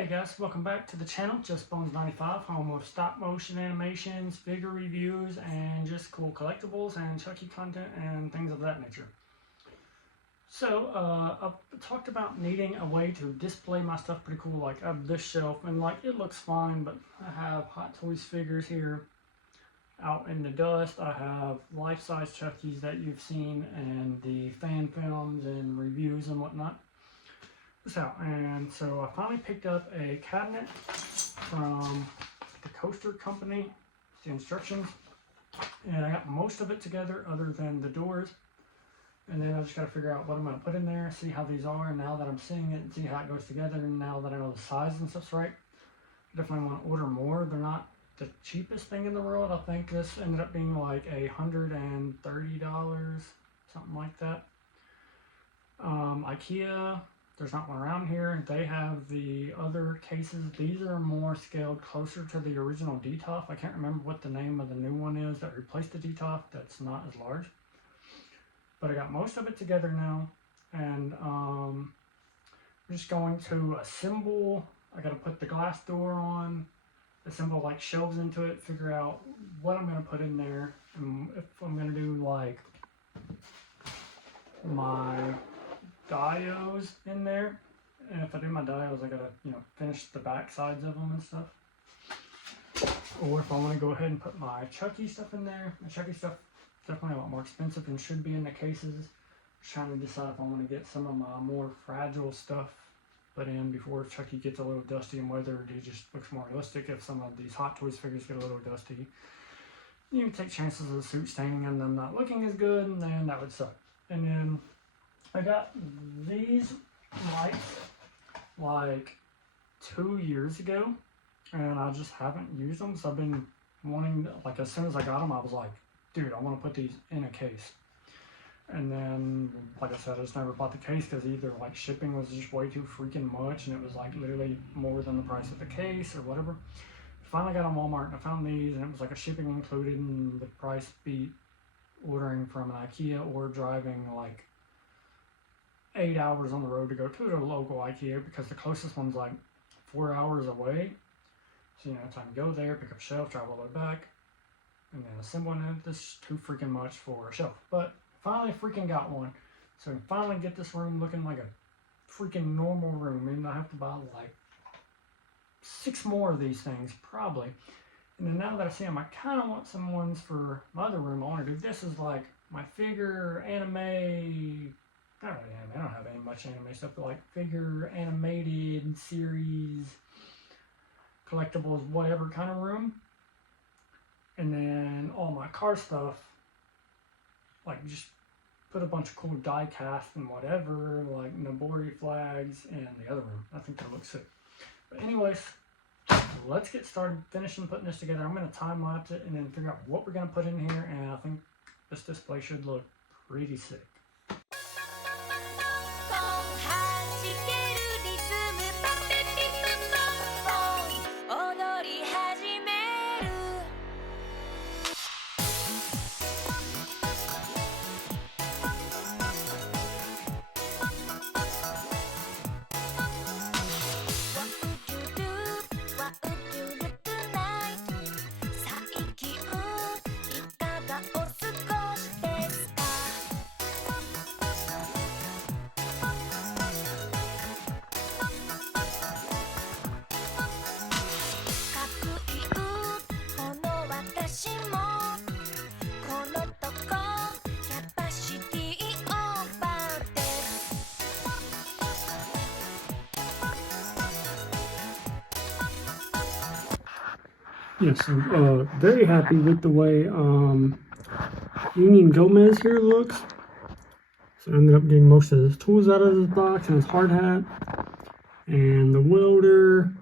Hey guys, welcome back to the channel, JustBones95, home of stop motion animations, figure reviews, and just cool collectibles and Chucky content and things of that nature. So, I've talked about needing a way to display my stuff pretty cool, like I have this shelf, and like it looks fine, but I have Hot Toys figures here out in the dust. I have life-size Chuckies that you've seen, and the fan films and reviews and whatnot. And so I finally picked up a cabinet from the Coaster Company. It's the instructions, and I got most of it together other than the doors, and then I just got to figure out what I'm going to put in there, see how these are, and now that I'm seeing it and see how it goes together, and now that I know the size and stuff's right, I definitely want to order more. They're not the cheapest thing in the world. I think this ended up being like $130, something like that. IKEA. There's not one around here. They have the other cases. These are more scaled closer to the original Detolf. I can't remember what the name of the new one is that replaced the Detolf. That's not as large. But I got most of it together now. And I'm just going to assemble. I got to put the glass door on, assemble like shelves into it, figure out what I'm going to put in there. And if I'm going to do like my dios in there, and if I do my dios, I gotta finish the back sides of them and stuff. Or if I want to go ahead and put my Chucky stuff in there. My Chucky stuff definitely a lot more expensive and should be in the cases. Just trying to decide if I want to get some of my more fragile stuff put in before Chucky gets a little dusty, and whether it just looks more realistic if some of these Hot Toys figures get a little dusty. You can take chances of the suit staining and them not looking as good, and then that would suck. And then I got these lights like 2 years ago, and I just haven't used them. So I've been wanting, like, as soon as I got them, I was like, dude, I want to put these in a case. And then, like I said, I just never bought the case because either like shipping was just way too freaking much, and it was like literally more than the price of the case or whatever. Finally got on Walmart and I found these, and it was like a shipping included, and the price beat ordering from an IKEA or driving like 8 hours on the road to go to the local IKEA, because the closest one's like 4 hours away. So time to go there, pick up a shelf, travel all the way back, and then assembling it. This is too freaking much for a shelf. But finally freaking got one. So I can finally get this room looking like a freaking normal room. And I have to buy like 6 more of these things, probably. And then now that I see them, I kind of want some ones for my other room. I want to do this as like my figure, anime, not really anime, I don't have any much anime stuff, but like figure, animated, series, collectibles, whatever kind of room. And then all my car stuff, like just put a bunch of cool die cast and whatever, like Nobori flags in the other room. I think that looks sick. But anyways, let's get started finishing putting this together. I'm going to time lapse it and then figure out what we're going to put in here, and I think this display should look pretty sick. Yeah, so very happy with the way Union Gomez here looks. So I ended up getting most of his tools out of this box, and his hard hat, and the welder.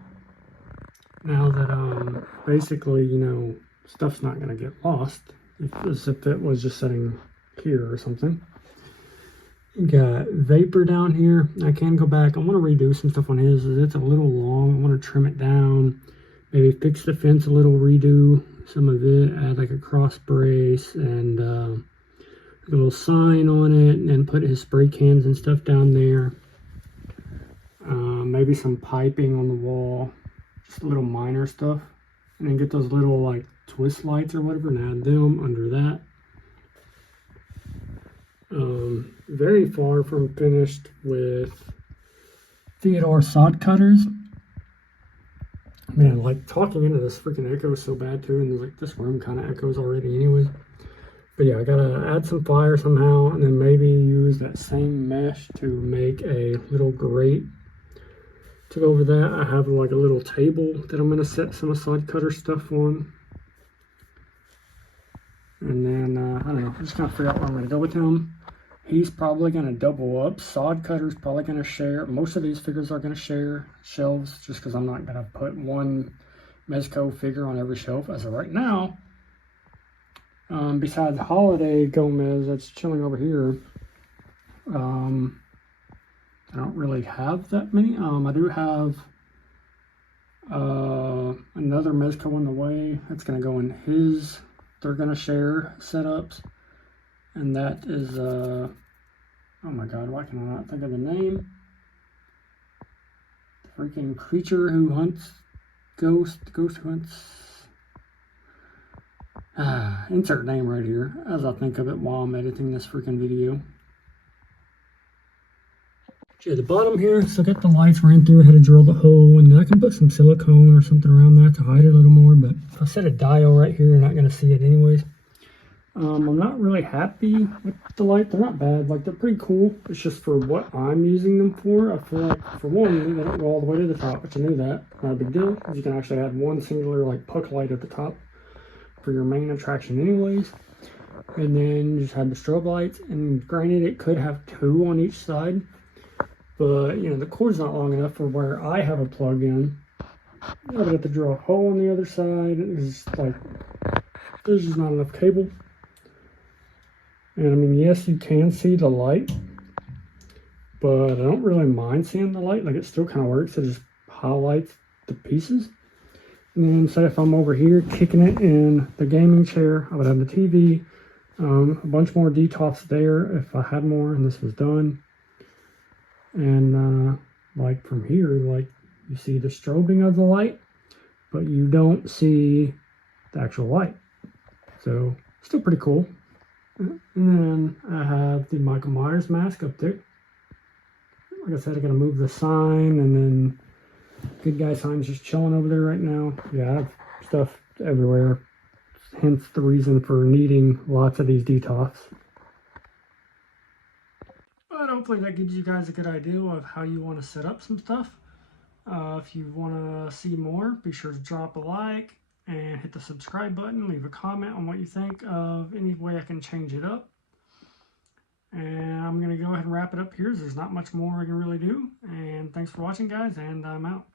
Now that basically, stuff's not going to get lost, as if it was just sitting here or something. Got Vapor down here. I can go back. I want to redo some stuff on his. It's a little long. I want to trim it down. Maybe fix the fence a little, redo some of it, add like a cross brace and a little sign on it, and then put his spray cans and stuff down there. maybe some piping on the wall, just little minor stuff. And then get those little like twist lights or whatever and add them under that. Very far from finished with Theodore sod cutters. Man, like talking into this freaking echoes so bad too, and like this room kind of echoes already anyways. But yeah, I gotta add some fire somehow, and then maybe use that same mesh to make a little grate to go over that. I have like a little table that I'm gonna set some sod cutter stuff on. And then, I don't know, I'm just gonna figure out where I'm gonna go with him. He's probably gonna double up. Sod cutter's probably gonna share. Most of these figures are gonna share shelves just because I'm not gonna put one mezco figure on every shelf as of right now. Besides Holiday Gomez that's chilling over here, I don't really have that many. I do have another mezco on the way that's gonna go in his. They're gonna share setups, and that is oh my god, why can I not think of the name? The freaking creature who hunts ghost hunts. Insert name right here as I think of it while I'm editing this freaking video. Okay, the bottom here, so I got the lights ran through, had to drill the hole, and I can put some silicone or something around that to hide it a little more, but if I set a dial right here, you're not going to see it anyways. I'm not really happy with the light. They're not bad, like they're pretty cool. It's just for what I'm using them for. I feel like, for one, they don't go all the way to the top, which I knew that. Not a big deal, because you can actually add one singular like puck light at the top for your main attraction anyways. And then you just have the strobe lights, and granted it could have two on each side, but you know the cord's not long enough for where I have a plug in. I would have to drill a hole on the other side. It's like there's just not enough cable. And I mean, yes, you can see the light, but I don't really mind seeing the light. Like it still kind of works. It just highlights the pieces. And then say if I'm over here kicking it in the gaming chair, I would have the TV, a bunch more Detolfs there if I had more and this was done. And like from here, like you see the strobing of the light, but you don't see the actual light. So still pretty cool. And then I have the Michael Myers mask up there. Like I said, I gotta move the sign, and then good guy sign's just chilling over there right now. Yeah, I have stuff everywhere. Hence the reason for needing lots of these Detolfs. But hopefully that gives you guys a good idea of how you want to set up some stuff. If you want to see more, be sure to drop a like and hit the subscribe button. Leave a comment on what you think of any way I can change it up. And I'm going to go ahead and wrap it up here. There's not much more I can really do. And thanks for watching, guys, and I'm out.